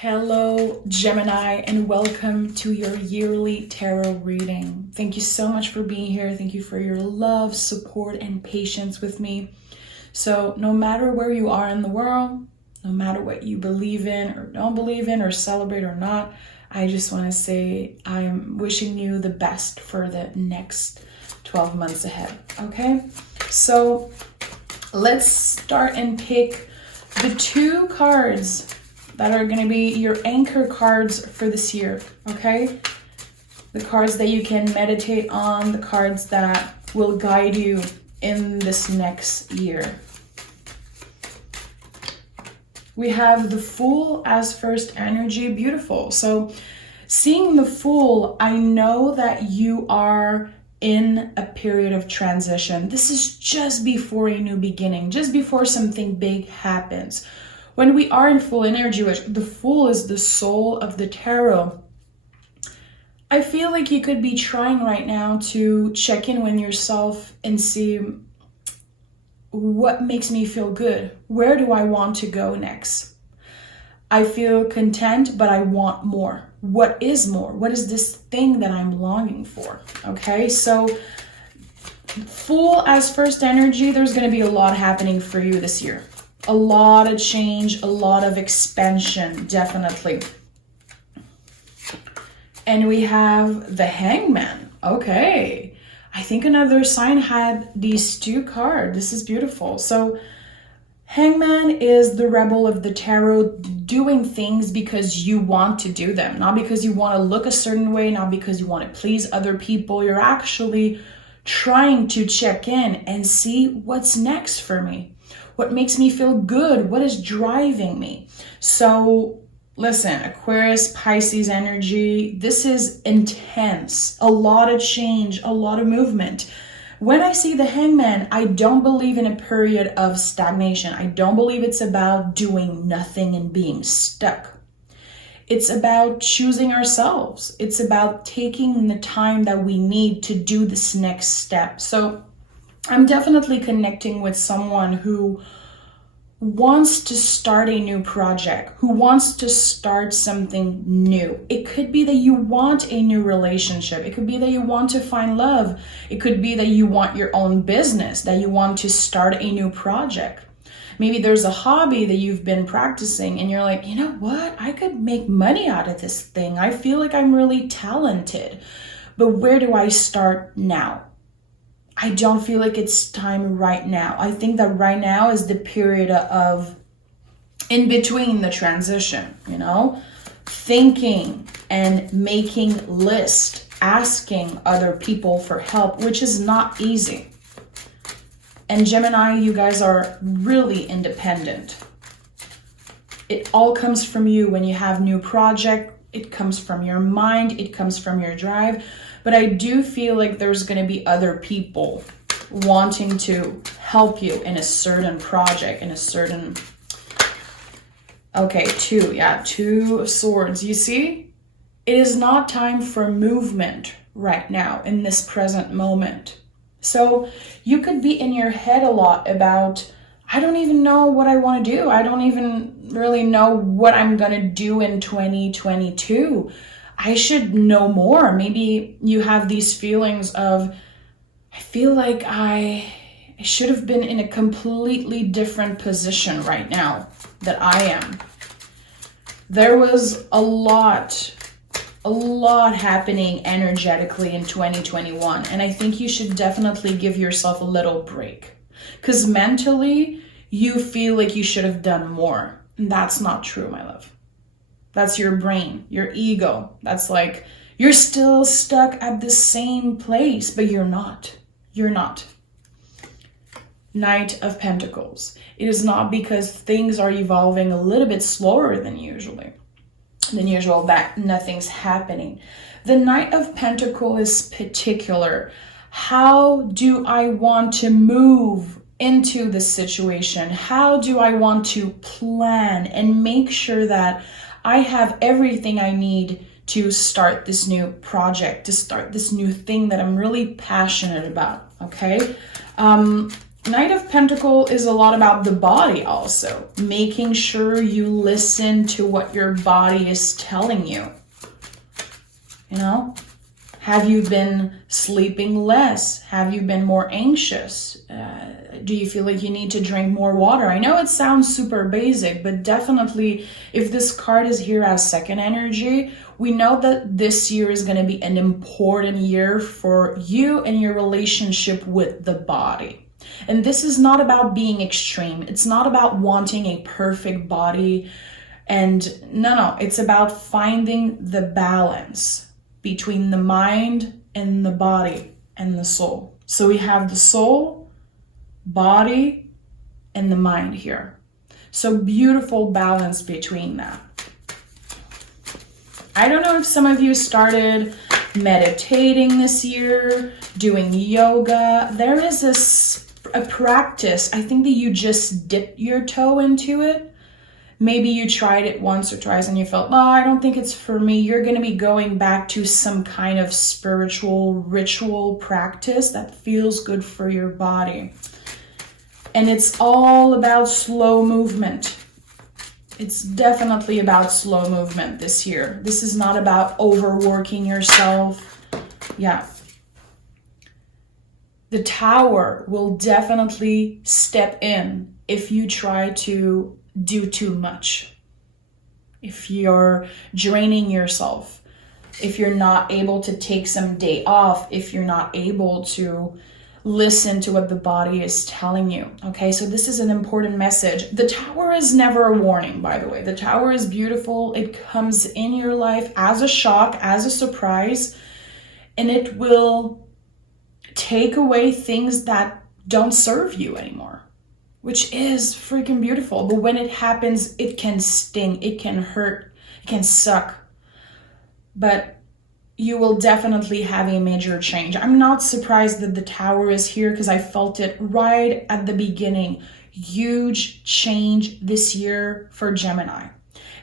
Hello, Gemini, and welcome to your yearly tarot reading. Thank you so much for being here. Thank you for your love, support, and patience with me. So no matter where you are in the world, no matter what you believe in or don't believe in or celebrate or not, I just want to say I'm wishing you the best for the next 12 months ahead, okay? So let's start and pick the two cards that are going to be your anchor cards for this year, okay? The cards that you can meditate on, the cards that will guide you in this next year. We have the Fool as first energy, beautiful. So seeing the Fool, I know that you are in a period of transition. This is just before a new beginning, just before something big happens. When we are in full energy, which the Fool is the soul of the tarot, I feel like you could be trying right now to check in with yourself and see what makes me feel good. Where do I want to go next? I feel content, but I want more. What is more? What is this thing that I'm longing for? Okay, so Fool as first energy, there's going to be a lot happening for you this year. A lot of change, a lot of expansion, definitely. And we have the Hangman. Okay. I think another sign had these two cards. This is beautiful. So Hangman is the rebel of the tarot, doing things because you want to do them, not because you want to look a certain way, not because you want to please other people. You're actually trying to check in and see what's next for me. What makes me feel good? What is driving me? So listen, Aquarius, Pisces energy, this is intense. A lot of change, a lot of movement. When I see the Hangman, I don't believe in a period of stagnation. I don't believe it's about doing nothing and being stuck. It's about choosing ourselves. It's about taking the time that we need to do this next step. So I'm definitely connecting with someone who wants to start a new project, who wants to start something new. It could be that you want a new relationship. It could be that you want to find love. It could be that you want your own business, that you want to start a new project. Maybe there's a hobby that you've been practicing and you're like, you know what? I could make money out of this thing. I feel like I'm really talented. But where do I start now? I don't feel like it's time right now. I think that right now is the period of in between the transition, you know, thinking and making lists, asking other people for help, which is not easy. And Gemini, you guys are really independent. It all comes from you when you have new project. It comes from your mind. It comes from your drive. But I do feel like there's going to be other people wanting to help you in a certain project, in a certain... Okay, two of swords. You see? It is not time for movement right now in this present moment. So you could be in your head a lot about, I don't even know what I want to do. I don't even really know what I'm going to do in 2022. I should know more. Maybe you have these feelings of, I feel like I should have been in a completely different position right now that I am. There was a lot happening energetically in 2021. And I think you should definitely give yourself a little break. Because mentally, you feel like you should have done more. And that's not true, my love. That's your brain, your ego. That's like, you're still stuck at the same place, but you're not. You're not. Knight of Pentacles. It is not because things are evolving a little bit slower than usual that nothing's happening. The Knight of Pentacles is particular. How do I want to move into the situation? How do I want to plan and make sure that I have everything I need to start this new project, to start this new thing that I'm really passionate about, okay? Knight of Pentacles is a lot about the body also. Making sure you listen to what your body is telling you. You know? Have you been sleeping less? Have you been more anxious? Do you feel like you need to drink more water? I know it sounds super basic, but definitely if this card is here as second energy, we know that this year is going to be an important year for you and your relationship with the body. And this is not about being extreme. It's not about wanting a perfect body. And no, it's about finding the balance between the mind and the body and the soul. So we have the soul, body, and the mind here. So beautiful balance between that. I don't know if some of you started meditating this year, doing yoga. There is a practice. I think that you just dip your toe into it. Maybe you tried it once or twice and you felt, no, I don't think it's for me. You're going to be going back to some kind of spiritual ritual practice that feels good for your body. And it's all about slow movement. It's definitely about slow movement this year. This is not about overworking yourself. Yeah. The Tower will definitely step in if you try to do too much. If you're draining yourself, if you're not able to take some day off, if you're not able to listen to what the body is telling you. Okay, so this is an important message. The Tower is never a warning, by the way. The Tower is beautiful. It comes in your life as a shock, as a surprise, and it will take away things that don't serve you anymore, which is freaking beautiful. But when it happens, it can sting, it can hurt, it can suck. But you will definitely have a major change. I'm not surprised that the Tower is here because I felt it right at the beginning. Huge change this year for Gemini.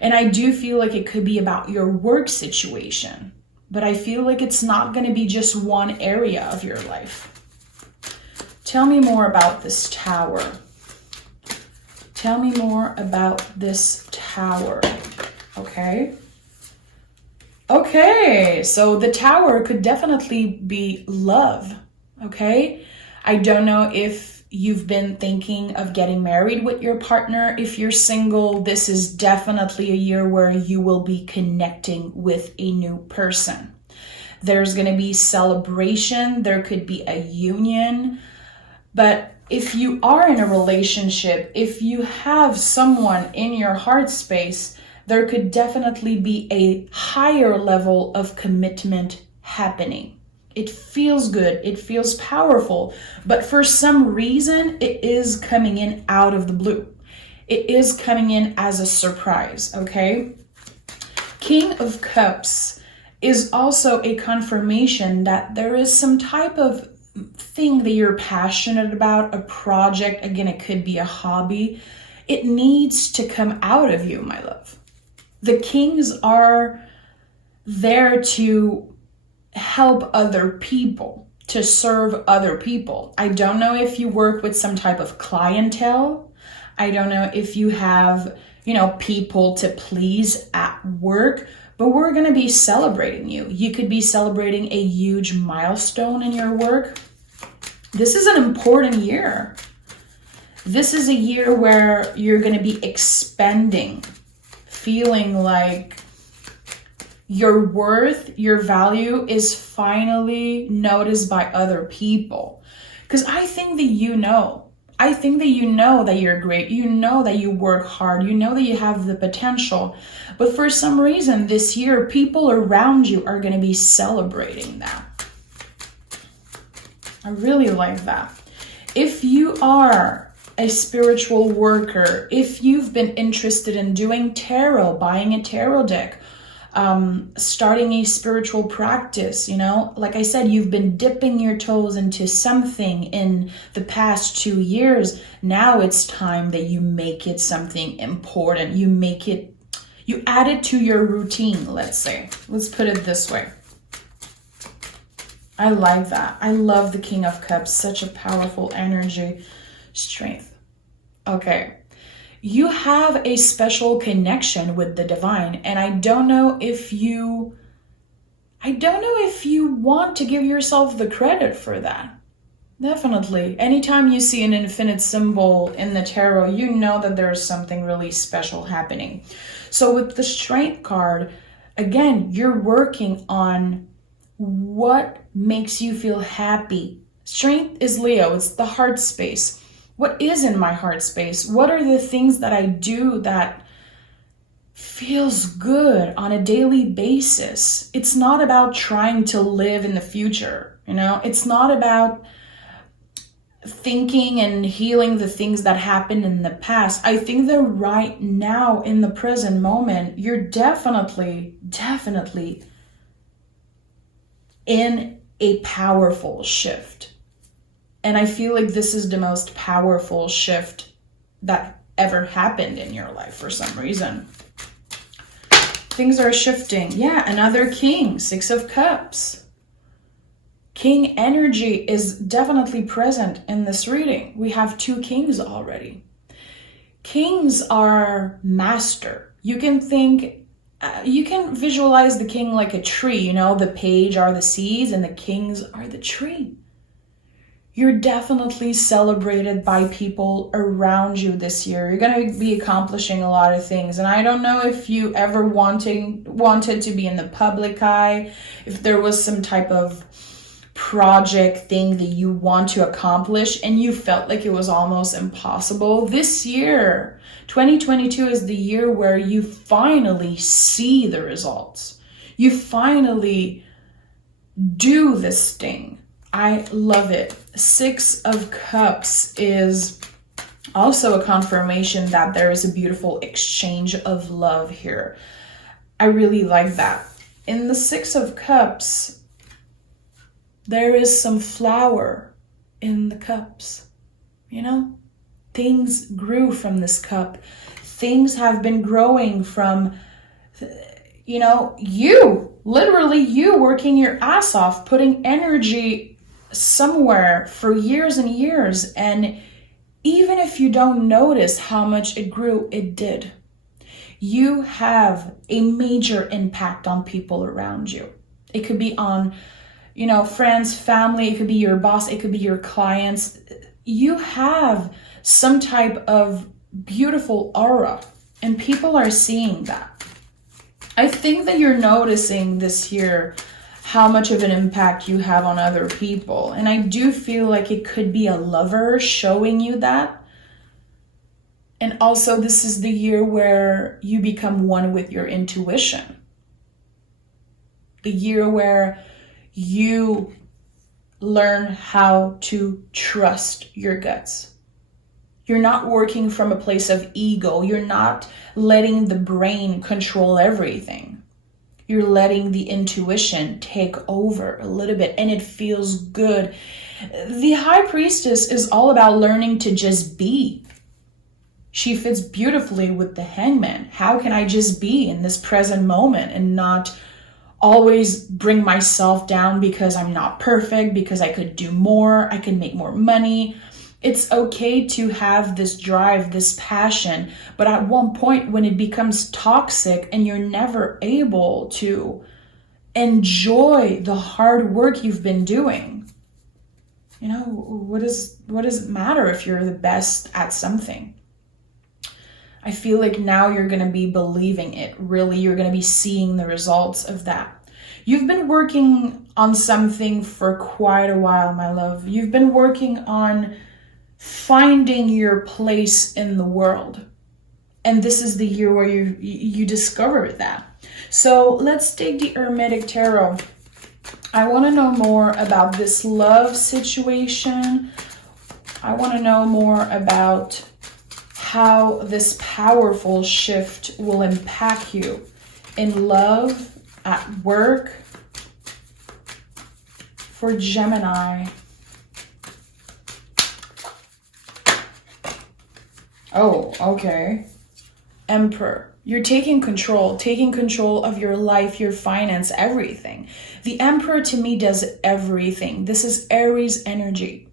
And I do feel like it could be about your work situation, but I feel like it's not going to be just one area of your life. Tell me more about this Tower. Tell me more about this Tower, okay? Okay, so the Tower could definitely be love, okay? I don't know if you've been thinking of getting married with your partner. If you're single, this is definitely a year where you will be connecting with a new person. There's going to be celebration. There could be a union. But if you are in a relationship, if you have someone in your heart space, there could definitely be a higher level of commitment happening. It feels good. It feels powerful. But for some reason, it is coming in out of the blue. It is coming in as a surprise, okay? King of Cups is also a confirmation that there is some type of thing that you're passionate about, a project. Again, it could be a hobby. It needs to come out of you, my love. The kings are there to help other people, to serve other people. I don't know if you work with some type of clientele. I don't know if you have, people to please at work, but we're going to be celebrating you. You could be celebrating a huge milestone in your work. This is an important year. This is a year where you're going to be expanding, feeling like your worth, your value is finally noticed by other people. Because I think that I think that you know that you're great. You know that you work hard. You know that you have the potential. But for some reason this year, people around you are going to be celebrating that. I really like that. If you are a spiritual worker, if you've been interested in doing tarot, buying a tarot deck, starting a spiritual practice, like I said, you've been dipping your toes into something in the past 2 years. Now it's time that you make it something important. You add it to your routine, let's say. Let's put it this way. I like that. I love the King of Cups, such a powerful energy. Strength. Okay. You have a special connection with the divine, and I don't know if you want to give yourself the credit for that. Definitely. Anytime you see an infinite symbol in the tarot, you know that there's something really special happening. So with the Strength card, again, you're working on what makes you feel happy. Strength is Leo. It's the heart space. What is in my heart space? What are the things that I do that feels good on a daily basis? It's not about trying to live in the future, It's not about thinking and healing the things that happened in the past. I think that right now, in the present moment, you're definitely in a powerful shift. And I feel like this is the most powerful shift that ever happened in your life for some reason. Things are shifting. Yeah, another king, 6 of Cups. King energy is definitely present in this reading. We have 2 kings already. Kings are master. You can visualize the king like a tree, the page are the seeds and the kings are the tree. You're definitely celebrated by people around you this year. You're going to be accomplishing a lot of things. And I don't know if you ever wanted to be in the public eye, if there was some type of project thing that you want to accomplish and you felt like it was almost impossible. This year, 2022, is the year where you finally see the results. You finally do this thing. I love it. 6 of Cups is also a confirmation that there is a beautiful exchange of love here. I really like that. In the 6 of Cups, there is some flower in the cups, Things grew from this cup. Things have been growing from, literally you working your ass off, putting energy somewhere for years and years. And even if you don't notice how much it grew, it did. You have a major impact on people around you. It could be on friends, family, it could be your boss, it could be your clients. You have some type of beautiful aura and people are seeing that. I think that you're noticing this year how much of an impact you have on other people. And I do feel like it could be a lover showing you that. And also this is the year where you become one with your intuition. The year where you learn how to trust your guts. You're not working from a place of ego. You're not letting the brain control everything. You're letting the intuition take over a little bit, and it feels good. The High Priestess is all about learning to just be. She fits beautifully with the Hangman. How can I just be in this present moment and not always bring myself down because I'm not perfect, because I could do more, I can make more money. It's okay to have this drive, this passion, but at one point when it becomes toxic and you're never able to enjoy the hard work you've been doing, what does it matter if you're the best at something? I feel like now you're going to be believing it. Really, you're going to be seeing the results of that. You've been working on something for quite a while, my love. You've been working on finding your place in the world. And this is the year where you discover that. So let's take the Hermetic Tarot. I want to know more about this love situation. I want to know more about how this powerful shift will impact you in love, at work, for Gemini. Oh, okay. Emperor. You're taking control of your life, your finance, everything. The Emperor to me does everything. This is Aries energy.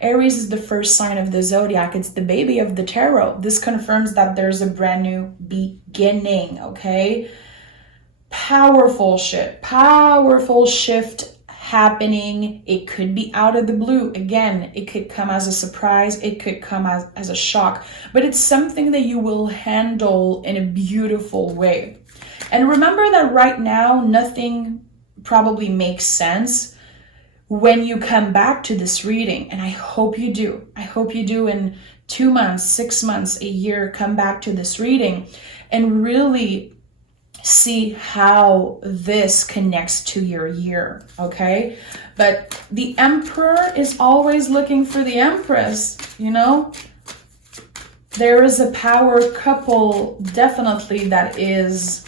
Aries is the first sign of the zodiac. It's the baby of the tarot. This confirms that there's a brand new beginning, okay? Powerful shift happening. It could be out of the blue. Again, it could come as a surprise. It could come as a shock, but it's something that you will handle in a beautiful way. And remember that right now, nothing probably makes sense when you come back to this reading. And I hope you do. I hope you do in 2 months, 6 months, a year, come back to this reading and really see how this connects to your year, okay? But the Emperor is always looking for the Empress, you know? There is a power couple, definitely, that is,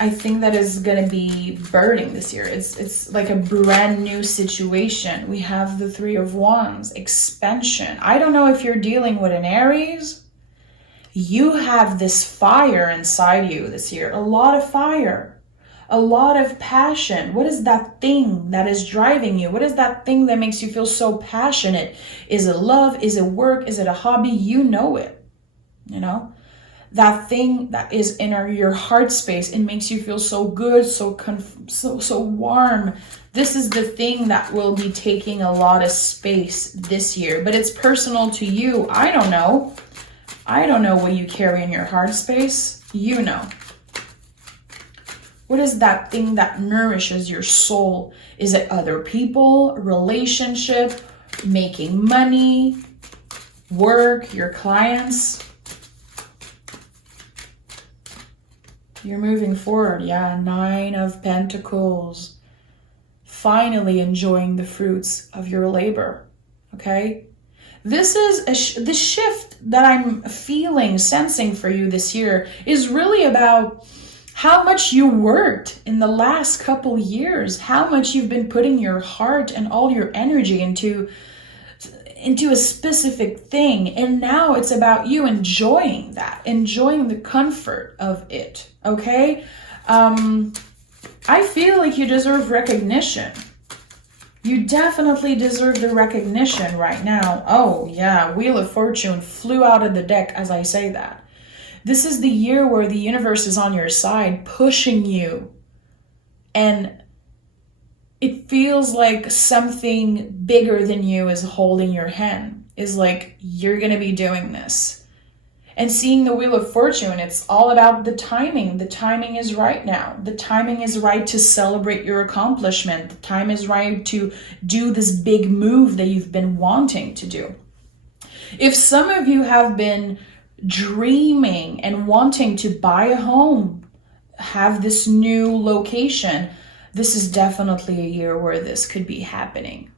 I think that is going to be burning this year. It's like a brand new situation. We have the Three of Wands, expansion. I don't know if you're dealing with an Aries. You have this fire inside you this year, a lot of fire, a lot of passion. What is that thing that is driving you? What is that thing that makes you feel so passionate? Is it love? Is it work? Is it a hobby? You know it, you know? That thing that is in your heart space, it makes you feel so good, so warm. This is the thing that will be taking a lot of space this year, but it's personal to you. I don't know. I don't know what you carry in your heart space. You know. What is that thing that nourishes your soul? Is it other people, relationship, making money, work, your clients? You're moving forward. Yeah, 9 of Pentacles. Finally enjoying the fruits of your labor. Okay? This is the shift that I'm feeling, sensing for you this year is really about how much you worked in the last couple years, how much you've been putting your heart and all your energy into a specific thing. And now it's about you enjoying that, enjoying the comfort of it. Okay? I feel like you deserve recognition. You definitely deserve the recognition right now. Oh yeah, Wheel of Fortune flew out of the deck as I say that. This is the year where the universe is on your side, pushing you. And it feels like something bigger than you is holding your hand. Is like, you're going to be doing this. And seeing the Wheel of Fortune, it's all about the timing. The timing is right now. The timing is right to celebrate your accomplishment. The time is right to do this big move that you've been wanting to do. If some of you have been dreaming and wanting to buy a home, have this new location, this is definitely a year where this could be happening.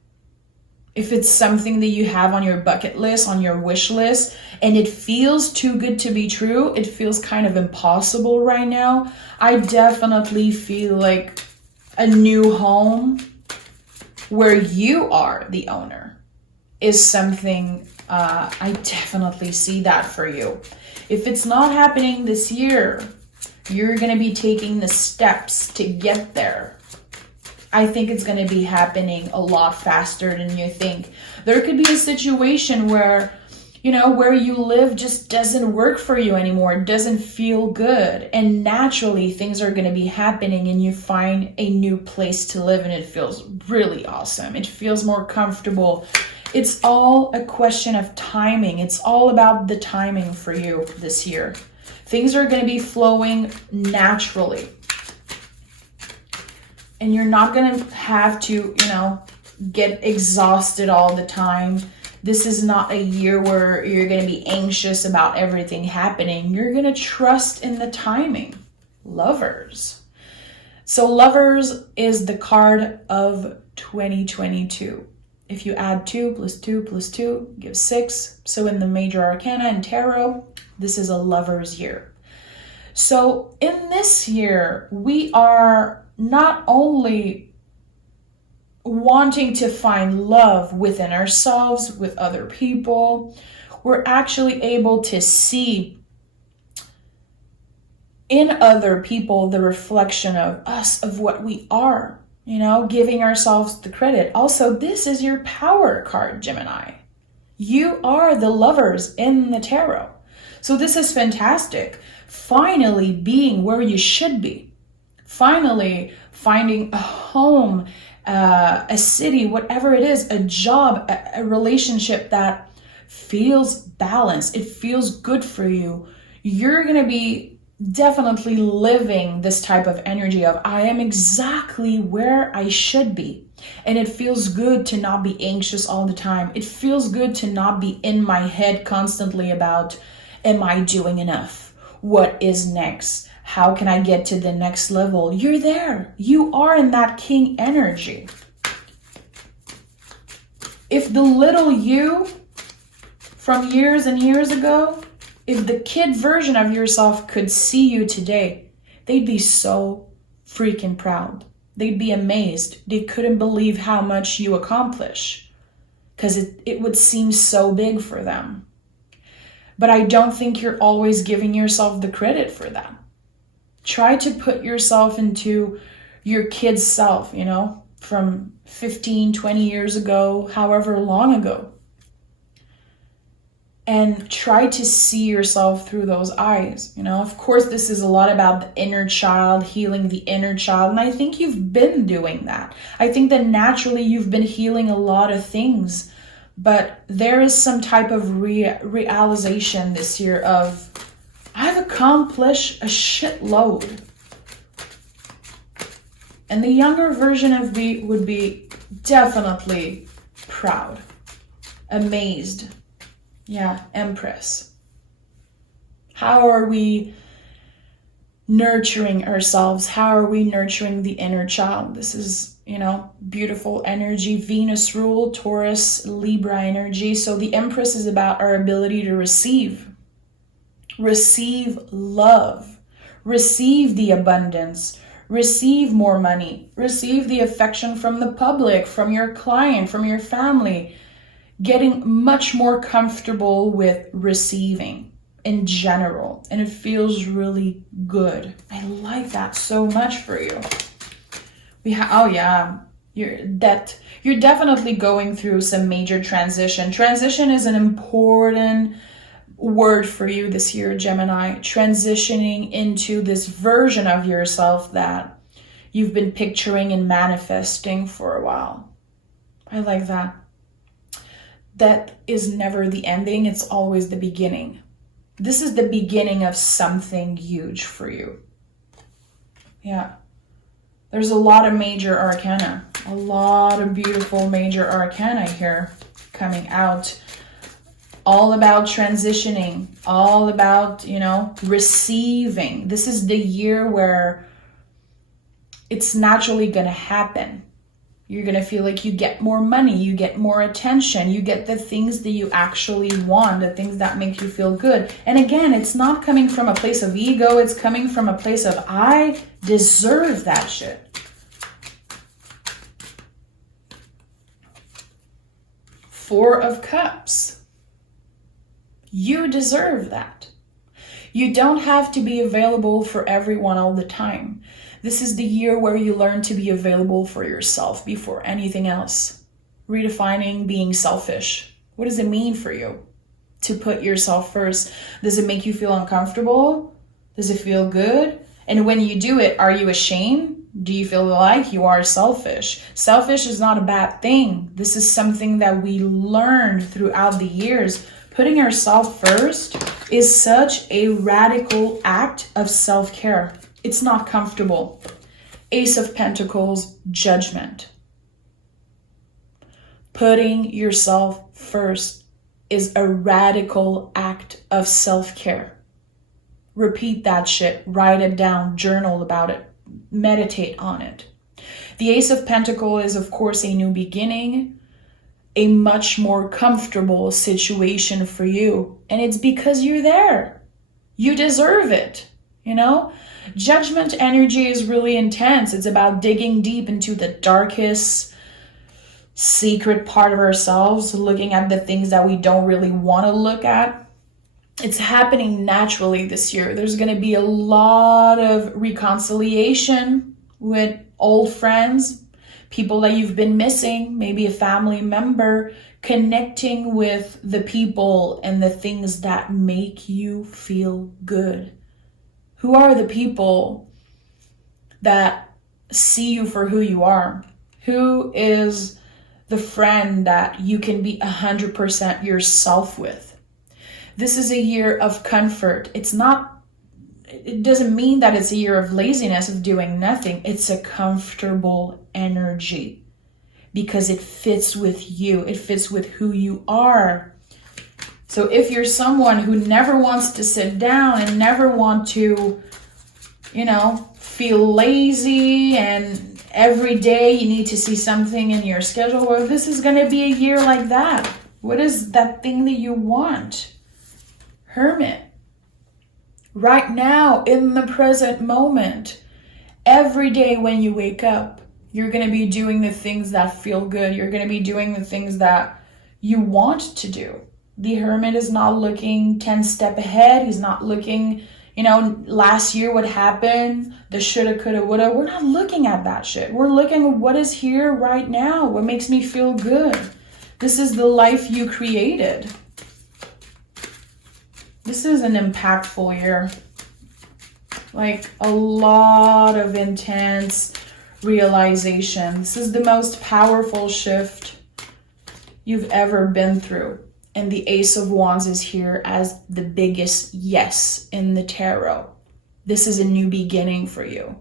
If it's something that you have on your bucket list, on your wish list, and it feels too good to be true, it feels kind of impossible right now, I definitely feel like a new home where you are the owner is something, I definitely see that for you. If it's not happening this year, you're going to be taking the steps to get there. I think it's going to be happening a lot faster than you think. There could be a situation where, you know, where you live just doesn't work for you anymore. It doesn't feel good. And naturally, things are going to be happening and you find a new place to live and it feels really awesome. It feels more comfortable. It's all a question of timing. It's all about the timing for you this year. Things are going to be flowing naturally. And you're not going to have to, you know, get exhausted all the time. This is not a year where you're going to be anxious about everything happening. You're going to trust in the timing. Lovers. So Lovers is the card of 2022. If you add 2 plus 2 plus 2 gives 6. So in the major arcana and tarot, this is a Lovers year. So in this year, we are not only wanting to find love within ourselves, with other people, we're actually able to see in other people the reflection of us, of what we are. giving ourselves the credit. Also, this is your power card, Gemini. You are the lovers in the tarot. So this is fantastic. Finally being where you should be. Finally finding a home, a city, whatever it is, a job, a relationship that feels balanced. It feels good for you. You're going to be definitely living this type of energy of, I am exactly where I should be. And it feels good to not be anxious all the time. It feels good to not be in my head constantly about, am I doing enough? What is next? How can I get to the next level? You're there. You are in that king energy. If the little you from years and years ago, if the kid version of yourself could see you today, they'd be so freaking proud. They'd be amazed. They couldn't believe how much you accomplish because it would seem so big for them. But I don't think you're always giving yourself the credit for that. Try to put yourself into your kid's self, from 15, 20 years ago, however long ago. And try to see yourself through those eyes. Of course, this is a lot about the inner child, healing the inner child. And I think you've been doing that. I think that naturally you've been healing a lot of things. But there is some type of realization this year of, I've accomplished a shitload. And the younger version of me would be definitely proud, amazed. Yeah, Empress. How are we nurturing ourselves? How are we nurturing the inner child? This is, beautiful energy. Venus rule, Taurus, Libra energy. So the Empress is about our ability to receive. Receive love. Receive the abundance. Receive more money. Receive the affection from the public, from your client, from your family. Getting much more comfortable with receiving in general. And it feels really good. I like that so much for you. You're definitely going through some major transition. Transition is an important word for you this year, Gemini. Transitioning into this version of yourself that you've been picturing and manifesting for a while. I like that. That is never the ending. It's always the beginning. This is the beginning of something huge for you. Yeah. There's a lot of major arcana. A lot of beautiful major arcana here coming out. All about transitioning. All about, receiving. This is the year where it's naturally going to happen. You're going to feel like you get more money, you get more attention, you get the things that you actually want, the things that make you feel good. And again, it's not coming from a place of ego, it's coming from a place of, I deserve that shit. Four of Cups. You deserve that. You don't have to be available for everyone all the time. This is the year where you learn to be available for yourself before anything else. Redefining being selfish. What does it mean for you to put yourself first? Does it make you feel uncomfortable? Does it feel good? And when you do it, are you ashamed? Do you feel like you are selfish? Selfish is not a bad thing. This is something that we learned throughout the years. Putting ourselves first is such a radical act of self-care. It's not comfortable. Ace of Pentacles, judgment. Putting yourself first is a radical act of self-care. Repeat that shit. Write it down. Journal about it. Meditate on it. The Ace of Pentacles is, of course, a new beginning. A much more comfortable situation for you. And it's because you're there. You deserve it. Judgment energy is really intense. It's about digging deep into the darkest, secret part of ourselves, looking at the things that we don't really want to look at. It's happening naturally this year. There's going to be a lot of reconciliation with old friends. people that you've been missing, maybe a family member, connecting with the people and the things that make you feel good. Who are the people that see you for who you are? Who is the friend that you can be 100% yourself with? This is a year of comfort. It doesn't mean that it's a year of laziness, of doing nothing. It's a comfortable energy because it fits with you. It fits with who you are. So if you're someone who never wants to sit down and never want to, feel lazy and every day you need to see something in your schedule, well, this is going to be a year like that. What is that thing that you want? Hermit. Right now, in the present moment, every day when you wake up, you're going to be doing the things that feel good. You're going to be doing the things that you want to do. The Hermit is not looking 10 steps ahead. He's not looking, last year what happened, the shoulda, coulda, woulda. We're not looking at that shit. We're looking at what is here right now, what makes me feel good. This is the life you created. This is an impactful year. Like a lot of intense realization. This is the most powerful shift you've ever been through. And the Ace of Wands is here as the biggest yes in the tarot. This is a new beginning for you.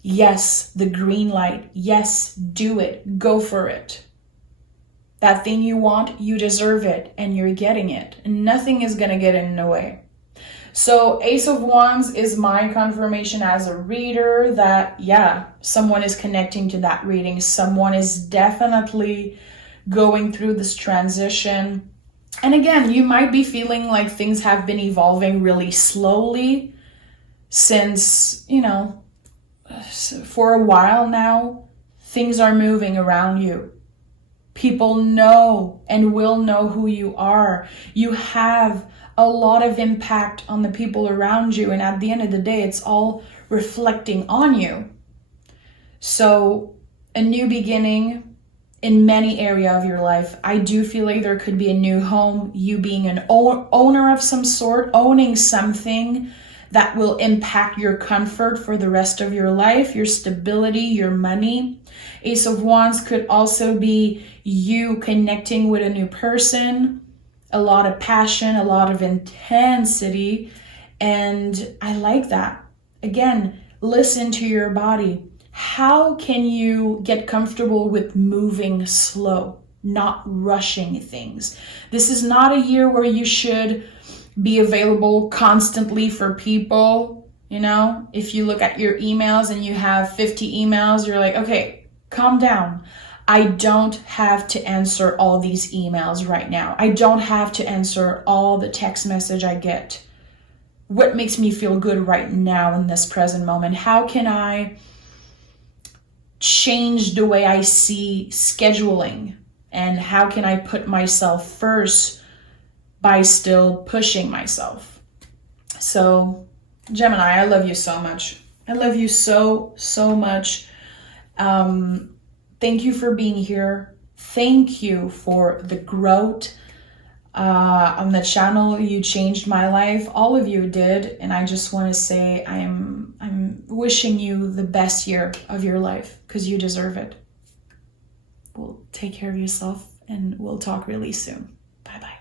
Yes, the green light. Yes, do it. Go for it. That thing you want, you deserve it, and you're getting it. And nothing is going to get in the way. So Ace of Wands is my confirmation as a reader that, someone is connecting to that reading. Someone is definitely going through this transition. And again, you might be feeling like things have been evolving really slowly since, for a while now, things are moving around you. People know and will know who you are. You have a lot of impact on the people around you. And at the end of the day, it's all reflecting on you. So a new beginning in many areas of your life. I do feel like there could be a new home, you being an owner of some sort, owning something that will impact your comfort for the rest of your life, your stability, your money. Ace of Wands could also be you connecting with a new person, a lot of passion, a lot of intensity. And I like that. Again, listen to your body. How can you get comfortable with moving slow, not rushing things? This is not a year where you should be available constantly for people. If you look at your emails and you have 50 emails, you're like, okay, calm down. I don't have to answer all these emails right now. I don't have to answer all the text message I get. What makes me feel good right now in this present moment? How can I change the way I see scheduling? And how can I put myself first by still pushing myself? So, Gemini, I love you so much. I love you so, so much. Thank you for being here. Thank you for the growth on the channel. You changed my life. All of you did. And I just want to say I'm wishing you the best year of your life because you deserve it. Well, take care of yourself and we'll talk really soon. Bye-bye.